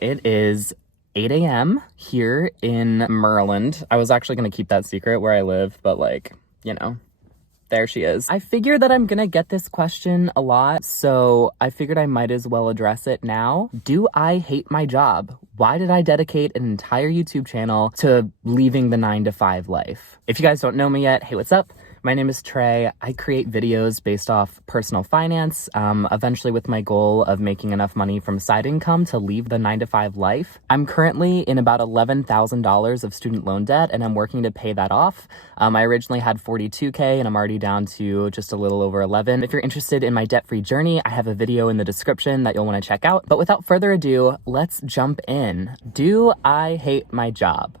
It is 8 a.m. here in Maryland. I was actually going to keep that secret where I live, but there she is. I figured that I'm gonna get this question a lot, so I figured I might as well address it now. Do I hate my job? Why did I dedicate an entire YouTube channel to leaving the 9-to-5 life? If you guys don't know me yet, hey, what's up? My name is Trey. I create videos based off personal finance, eventually with my goal of making enough money from side income to leave the 9-to-5 life. I'm currently in about $11,000 of student loan debt, and I'm working to pay that off. I originally had $42K, and I'm already down to just a little over 11. If you're interested in my debt-free journey, I have a video in the description that you'll want to check out. But without further ado, let's jump in. Do I hate my job?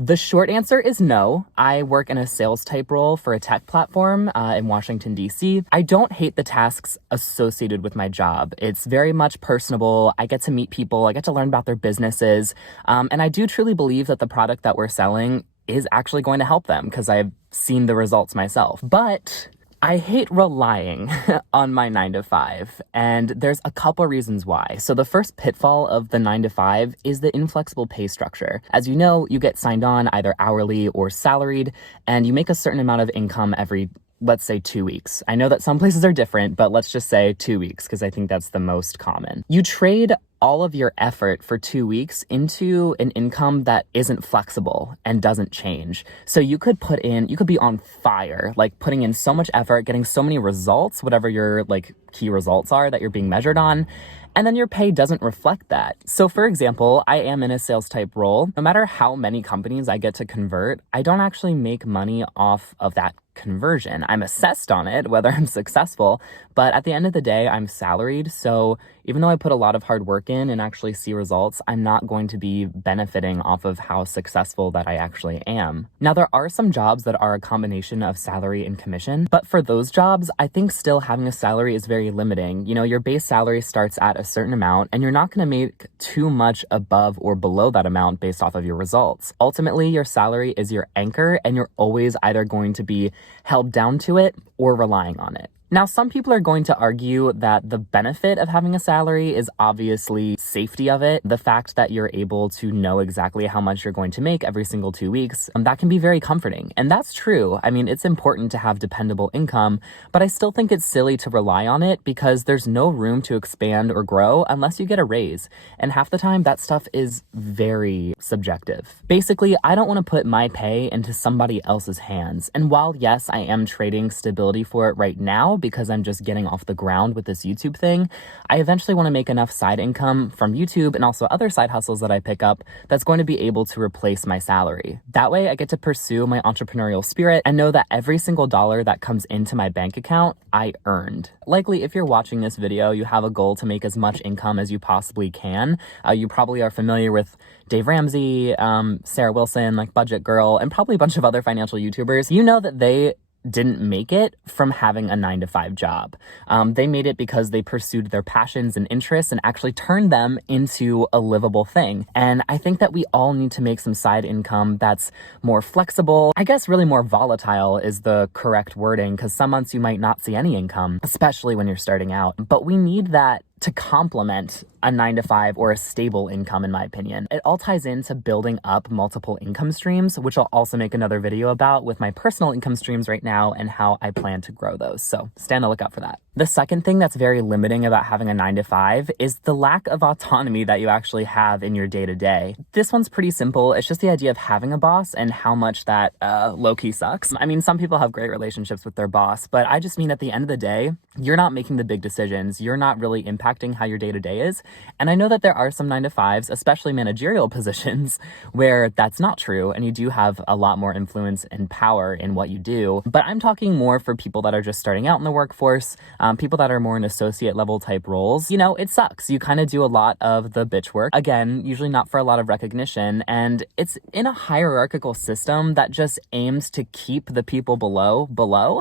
The short answer is no. I work in a sales type role for a tech platform in Washington, D.C. I don't hate the tasks associated with my job. It's very much personable. I get to meet people. I get to learn about their businesses. And I do truly believe that the product that we're selling is actually going to help them because I've seen the results myself. But I hate relying on my 9-to-5, and there's a couple reasons why. So the first pitfall of the 9-to-5 is the inflexible pay structure. As you know, you get signed on either hourly or salaried, and you make a certain amount of income every, let's say, 2 weeks. I know that some places are different, but let's just say 2 weeks because I think that's the most common. You trade all of your effort for 2 weeks into an income that isn't flexible and doesn't change. So you could be on fire, like putting in so much effort, getting so many results, whatever your key results are that you're being measured on, and then your pay doesn't reflect that. So for example, I am in a sales type role. No matter how many companies I get to convert, I don't actually make money off of that conversion. I'm assessed on it, whether I'm successful, but at the end of the day, I'm salaried. So even though I put a lot of hard work in and actually see results, I'm not going to be benefiting off of how successful that I actually am. Now, there are some jobs that are a combination of salary and commission, but for those jobs, I think still having a salary is very limiting. You know, your base salary starts at a certain amount, and you're not going to make too much above or below that amount based off of your results. Ultimately, your salary is your anchor, and you're always either going to be held down to it or relying on it. Now, some people are going to argue that the benefit of having a salary is obviously safety of it. The fact that you're able to know exactly how much you're going to make every single 2 weeks, that can be very comforting. And that's true. I mean, it's important to have dependable income, but I still think it's silly to rely on it because there's no room to expand or grow unless you get a raise. And half the time, that stuff is very subjective. Basically, I don't want to put my pay into somebody else's hands. And while, yes, I am trading stability for it right now, because I'm just getting off the ground with this YouTube thing, I eventually want to make enough side income from YouTube and also other side hustles that I pick up that's going to be able to replace my salary. That way I get to pursue my entrepreneurial spirit and know that every single dollar that comes into my bank account, I earned. Likely, if you're watching this video, you have a goal to make as much income as you possibly can. You probably are familiar with Dave Ramsey, Sarah Wilson, Budget Girl, and probably a bunch of other financial YouTubers. You know that they didn't make it from having a 9-to-5 job. They made it because they pursued their passions and interests and actually turned them into a livable thing. And I think that we all need to make some side income that's more flexible. I guess really more volatile is the correct wording, because some months you might not see any income, especially when you're starting out. But we need that to complement a 9-to-5 or a stable income, in my opinion. It all ties into building up multiple income streams, which I'll also make another video about with my personal income streams right now and how I plan to grow those. So stay on the lookout for that. The second thing that's very limiting about having a 9-to-5 is the lack of autonomy that you actually have in your day-to-day. This one's pretty simple. It's just the idea of having a boss and how much that low-key sucks. I mean, some people have great relationships with their boss, but I just mean at the end of the day, you're not making the big decisions. You're not really impacting how your day-to-day is. And I know that there are some 9-to-5s, especially managerial positions, where that's not true and you do have a lot more influence and power in what you do. But I'm talking more for people that are just starting out in the workforce, people that are more in associate level type roles. You know, it sucks. You kind of do a lot of the bitch work. Again, usually not for a lot of recognition. And it's in a hierarchical system that just aims to keep the people below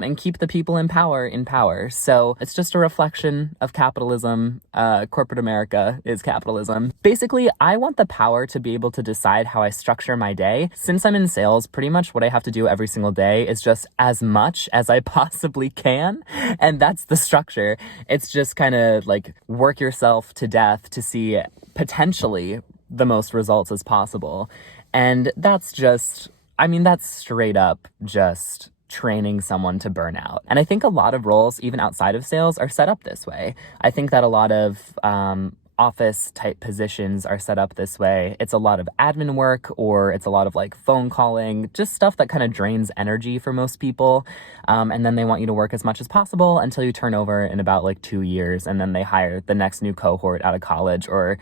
and keep the people in power. So it's just a reflection of capitalism. Corporate America is capitalism. Basically, I want the power to be able to decide how I structure my day. Since I'm in sales, pretty much what I have to do every single day is just as much as I possibly can. And that's the structure. It's just kind of like work yourself to death to see potentially the most results as possible. And that's just, I mean, that's straight up just training someone to burn out. And I think a lot of roles, even outside of sales, are set up this way. I think that a lot of office type positions are set up this way. It's a lot of admin work, or it's a lot of like phone calling, just stuff that kind of drains energy for most people. And then they want you to work as much as possible until you turn over in about like 2 years. And then they hire the next new cohort out of college, or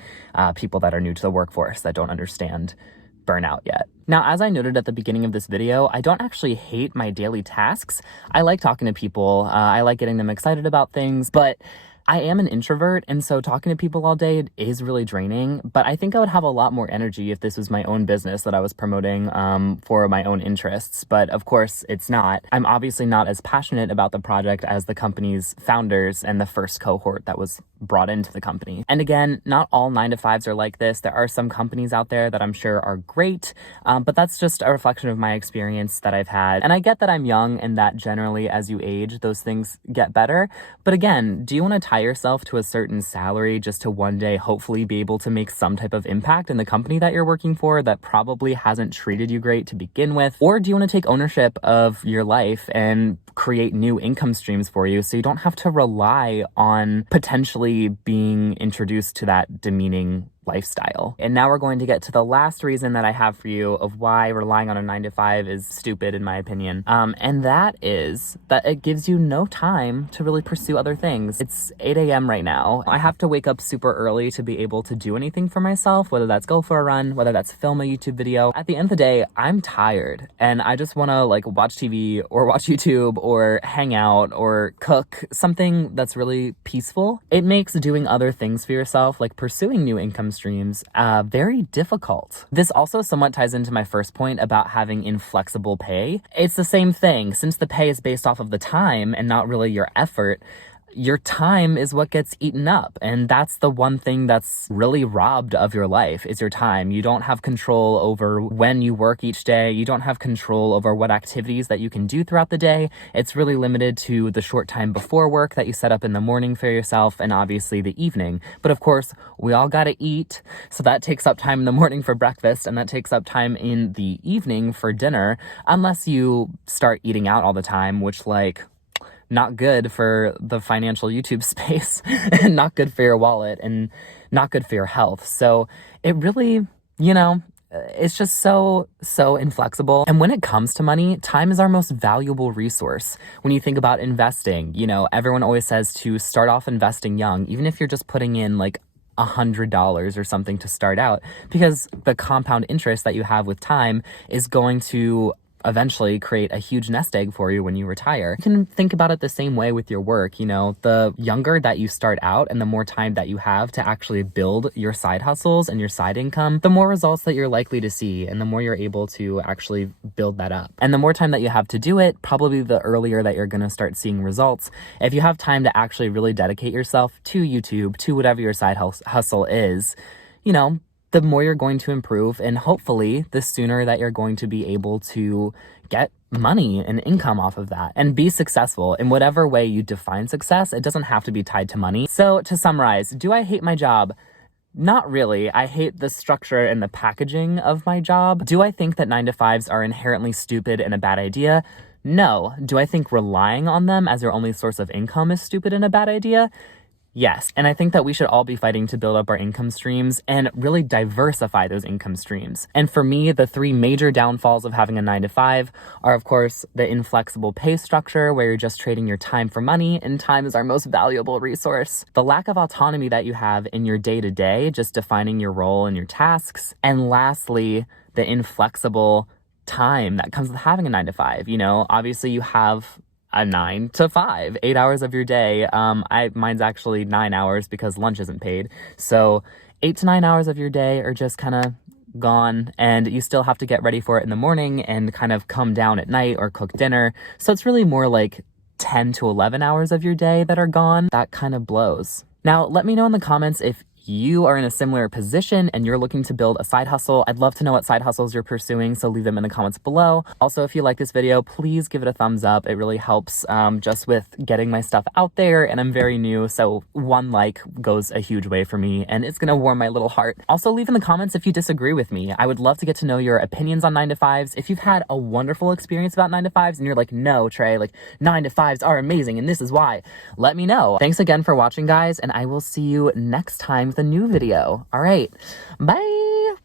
people that are new to the workforce that don't understand burnout yet. Now, as I noted at the beginning of this video, I don't actually hate my daily tasks. I like talking to people. I like getting them excited about things, but I am an introvert, and so talking to people all day is really draining, but I think I would have a lot more energy if this was my own business that I was promoting for my own interests, but of course it's not. I'm obviously not as passionate about the project as the company's founders and the first cohort that was brought into the company. And again, not all 9-to-5s are like this. There are some companies out there that I'm sure are great, but that's just a reflection of my experience that I've had. And I get that I'm young and that generally as you age, those things get better. But again, do you want to tie yourself to a certain salary just to one day hopefully be able to make some type of impact in the company that you're working for that probably hasn't treated you great to begin with? Or do you want to take ownership of your life and create new income streams for you so you don't have to rely on potentially being introduced to that demeaning lifestyle? And now we're going to get to the last reason that I have for you of why relying on a 9-to-5 is stupid in my opinion. And that is that it gives you no time to really pursue other things. It's 8 a.m. right now. I have to wake up super early to be able to do anything for myself, whether that's go for a run, whether that's film a YouTube video. At the end of the day, I'm tired and I just want to like watch TV or watch YouTube or hang out or cook something that's really peaceful. It makes doing other things for yourself, like pursuing new income streams, very difficult. This also somewhat ties into my first point about having inflexible pay. It's the same thing. Since the pay is based off of the time and not really your effort, your time is what gets eaten up. And that's the one thing that's really robbed of your life is your time. You don't have control over when you work each day. You don't have control over what activities that you can do throughout the day. It's really limited to the short time before work that you set up in the morning for yourself and obviously the evening. But of course, we all gotta eat. So that takes up time in the morning for breakfast and that takes up time in the evening for dinner, unless you start eating out all the time, which not good for the financial YouTube space and not good for your wallet and not good for your health. So it really, it's just so inflexible. And when it comes to money, time is our most valuable resource. When you think about investing, everyone always says to start off investing young, even if you're just putting in like $100 or something to start out, because the compound interest that you have with time is going to eventually create a huge nest egg for you when you retire. You can think about it the same way with your work. The younger that you start out and the more time that you have to actually build your side hustles and your side income, the more results that you're likely to see and the more you're able to actually build that up. And the more time that you have to do it, probably the earlier that you're going to start seeing results. If you have time to actually really dedicate yourself to YouTube, to whatever your side hustle is, the more you're going to improve, and hopefully the sooner that you're going to be able to get money and income off of that and be successful in whatever way you define success. It doesn't have to be tied to money. So to summarize, do I hate my job? Not really. I hate the structure and the packaging of my job. Do I think that 9-to-5s are inherently stupid and a bad idea? No. Do I think relying on them as your only source of income is stupid and a bad idea? Yes, and I think that we should all be fighting to build up our income streams and really diversify those income streams. And for me, the 3 major downfalls of having a 9-to-5 are, of course, the inflexible pay structure where you're just trading your time for money, and time is our most valuable resource. The lack of autonomy that you have in your day-to-day, just defining your role and your tasks. And lastly, the inflexible time that comes with having a 9-to-5. Obviously you have a 9-to-5, 8 hours of your day. Mine's actually 9 hours because lunch isn't paid. So 8 to 9 hours of your day are just kind of gone, and you still have to get ready for it in the morning and kind of come down at night or cook dinner. So it's really more like 10 to 11 hours of your day that are gone. That kind of blows. Now, let me know in the comments if you are in a similar position and you're looking to build a side hustle, I'd love to know what side hustles you're pursuing, so leave them in the comments below. Also, if you like this video, please give it a thumbs up. It really helps just with getting my stuff out there, and I'm very new, so one like goes a huge way for me, and it's gonna warm my little heart. Also, leave in the comments if you disagree with me. I would love to get to know your opinions on 9-to-5s. If you've had a wonderful experience about 9-to-5s and you're like, no, Trey, like 9-to-5s are amazing and this is why, let me know. Thanks again for watching, guys, and I will see you next time with a new video. All right, bye.